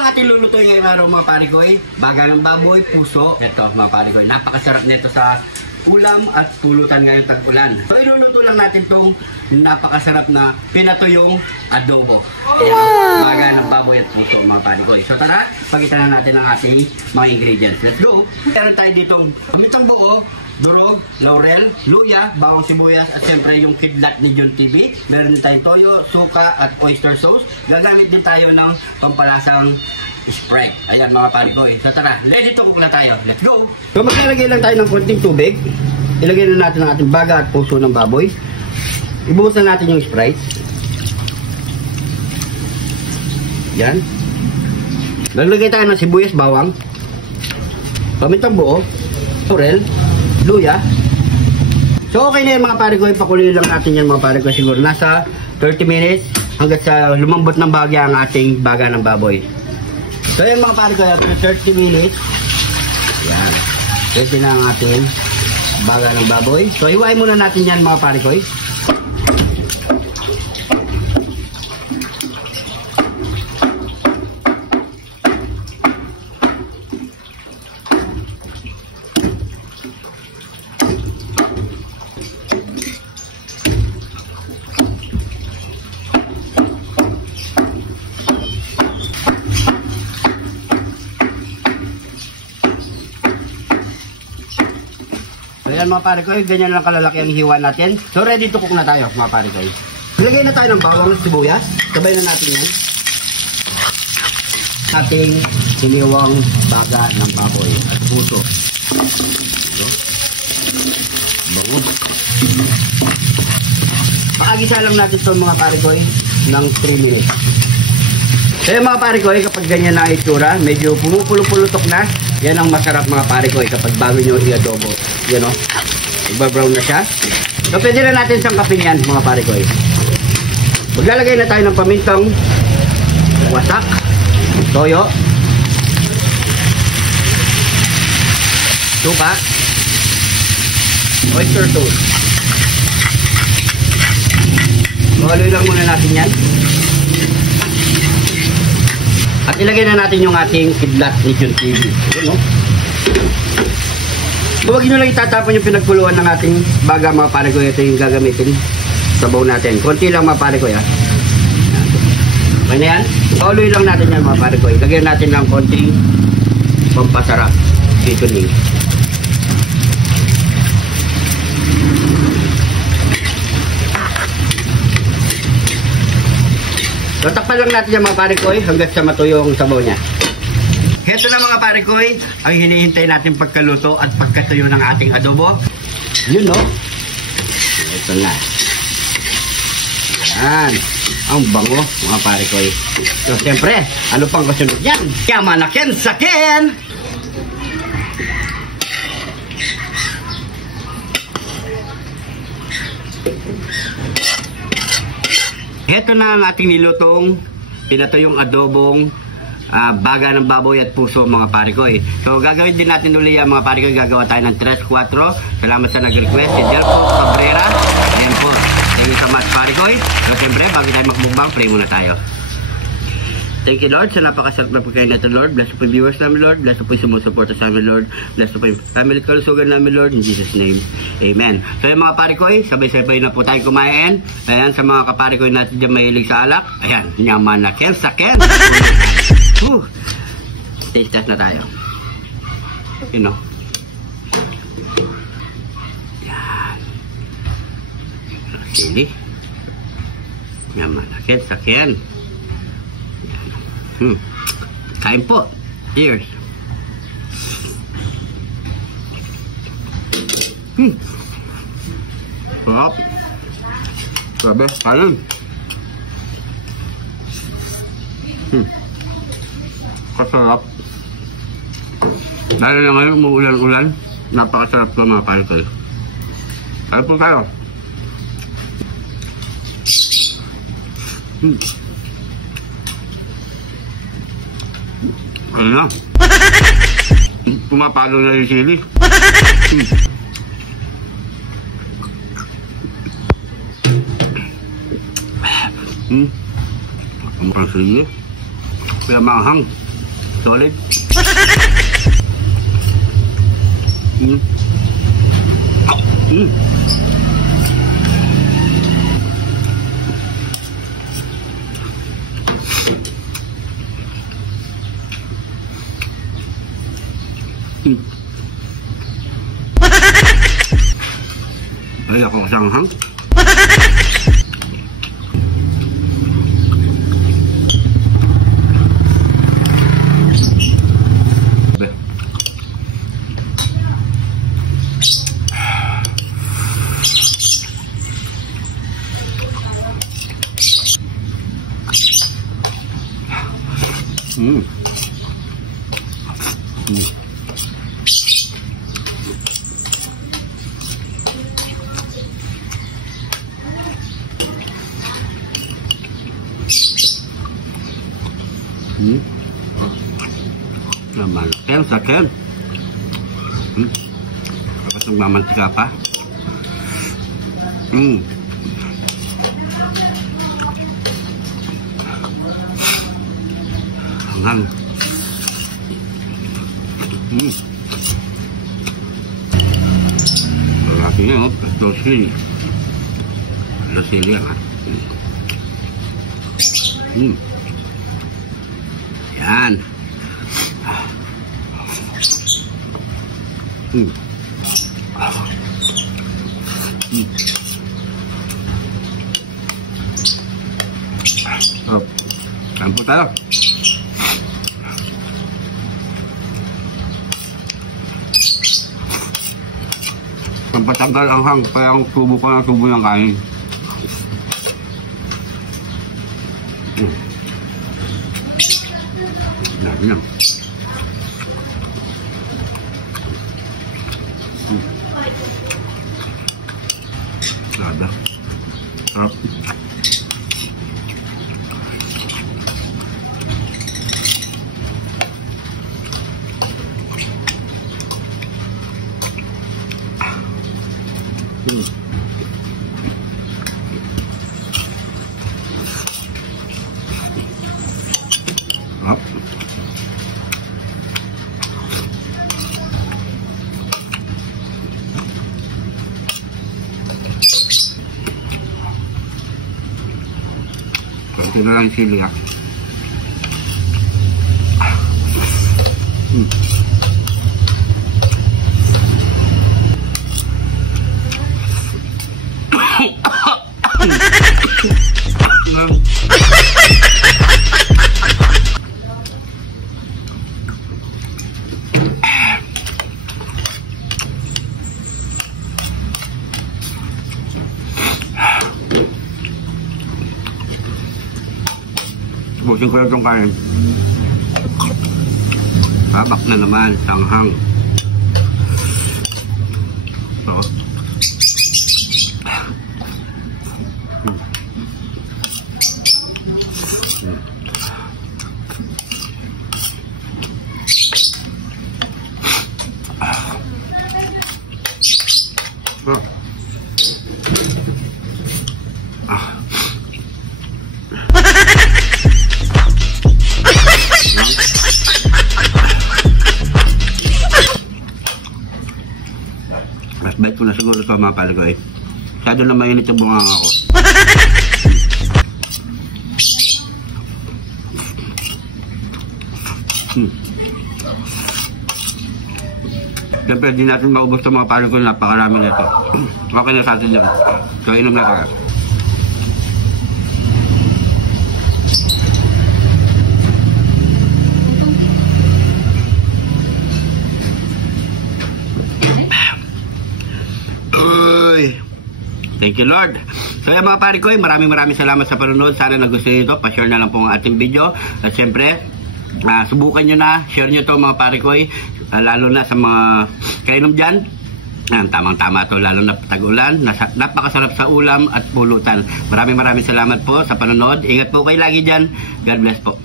ang ating lulutuin ngayong araw mga parikoy. Baga ng baboy, puso. Ito mga parikoy, napakasarap nito sa ulam at pulutan ngayong tag-ulan. So iluluto lang natin itong napakasarap na pinatuyong adobo. Ayan, baga ng baboy at puso mga parikoy. So tara, pagitan na natin ang ating mga ingredients. Let's go! Meron tayo ditong pamitang buo, durog, laurel, luya, bawang sibuyas at siyempre yung kidlat ni John TV. Meron din tayong toyo, suka at oyster sauce. Gagamit din tayo ng pampalasang Sprite. Ayan mga parikoy. So tara, ready to cook na tayo. Let's go! So maglalagay lang tayo ng konting tubig. Ilagay na natin ang ating baga at puso ng baboy. Ibuhos na natin yung Sprite. Yan. Lalagay tayo ng sibuyas, bawang, pamintang buo, laurel, luya. So okay na yan mga parikoy, pakuloy lang natin yan mga parikoy, siguro nasa 30 minutes hanggang sa lumambot ng bagya ang ating baga ng baboy. So yan mga parikoy, after 30 minutes, yan, ready na ang ating baga ng baboy. So iwain muna natin yan mga parikoy. Ayan mga parikoy, ganyan lang kalalaki ang hiwa natin. So ready to cook na tayo mga parikoy. Ilagay na tayo ng bawang at sibuyas. Sabay na natin yan. Ating siniwang baga ng baboy at puso. So, bango. Pakagisa lang natin ito mga parikoy ng 3 minutes. Kaya mga parikoy, kapag ganyan na itsura, medyo pumupulupulutok na, yan ang masarap mga parikoy kapag bago nyo i-adobo. Yan o, ibabrown na siya. So pwede na natin sangkapin yan mga parikoy. Maglalagay na tayo ng pamintang wasak, toyo, suka, oyster sauce. Haloy lang muna natin yan. At ilagay na natin yung ating kidlat ni John TV. Yun, no? Huwag nyo lang itatapon yung pinagkuluan ng ating baga mga parikoy. Ito yung gagamitin sa bowl natin. Konti lang mga parikoy ha. Okay na yan? Pauloy lang natin yan mga parikoy. Lagyan natin ng konting pampasarap. Seasoning. So takpan lang natin yung mga parikoy hanggang sa matuyo ang sabaw niya. Heto na mga parikoy, ang hinihintay natin pagkaluto at pagkatuyo ng ating adobo. Yun no? Ito na. Yan. Ang bango mga parikoy. So siyempre, ano pang kasunod yan? Yamanaken saken! Heto na ang ating nilutong pinatuyong adobong baga ng baboy at puso mga parikoy. So gagawin din natin uli mga mga parikoy. Gagawa tayo ng 3-4. Salamat sa nag-request si Delpo Cabrera. Ayan po. Thank you so much parikoy. So siyempre bago tayo magmukbang, pray muna tayo. Thank you Lord sa napakasarap na pagkain natin Lord. Bless po yung viewers namin Lord. Bless po yung sumusuporta sa amin Lord. Bless po yung family at kalusugan namin Lord. In Jesus name. Amen. So yung mga parikoy, sabay-sabay na po tayo kumain. Ayan sa mga kaparikoy natin dyan mahilig sa alak. Ayan, nyaman na ken sa ken. Taste test na tayo. You know. Yan. Sili. Nyaman na ken sa ken. Kain po. Cheers. Sarap. Grabe, kain. Kasarap. Lalo na ngayon, umuulan-ulan. Napakasarap ko mga parikoy. Kain po tayo. Ano na? Pumapalo na yung sili. Ang sili. Kaya mahang. Solid. Mm. Mm. Mm. Ay, ako kasanghang. Mm. Mm. Mm. Naman, kaya sakit. Mm. Tapos magmamantika pa. Mm. Hangang. Mm. Lagi niya, oh, ito sili. Ano sili yan, ha? Mm. Yan. Mm. Mm. Oh, saan po tayo? Pampatanggal ang hang, kaya ang tubo ko ng tubo ng kain. Yan. Nada. Sarap. Ito na lang yung sili, ha. Busin ko lang itong kain. Habak na naman, sanghang. So. Mas bait ko na siguro ito mga palagoy. Masyado na mainit yung bunganga ko. Siyempre di natin maubos ito mga palagoy. Napakarami na ito. Okay na sa atin yan. So inom na tayo. Thank you, Lord. So yan mga pare ko, maraming salamat sa panonood. Sana nagustuhan nyo ito. Pa-share na lang po ang ating video. At syempre, subukan nyo na. Share nyo ito mga pare ko. Lalo na sa mga kainom dyan. Tamang-tama to, lalo na tag-ulan. Napakasarap sa ulam at pulutan. Maraming salamat po sa panonood. Ingat po kayo lagi dyan. God bless po.